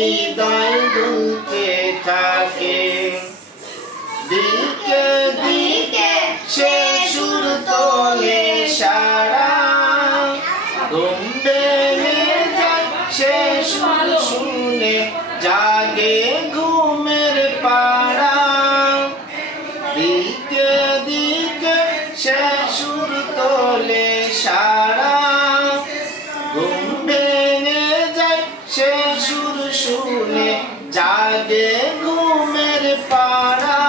হৃদয় দুলতে থাকে দিকে দিকে সে সুর তোলে সারা ঘুম ভেঙে যায় সে সুর শুনে জাগে ঘুমের পাড়া দিকে দিকে সে সুর তোলে সারা ঘুম ভেঙে যায় সে সুর শুনে জাগে ঘুমের পাড়া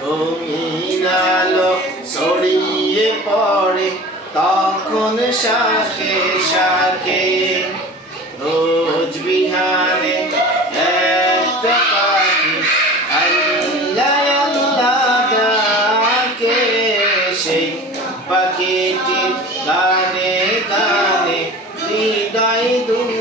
রঙিন আলো ছড়িয়ে পড়ে তখন শাখে শাখে রোজ বিহানে একটা পাখি আল্লাহ আল্লাহ ডাকে সেই পাখিটির গানে গানে হৃদয় দুল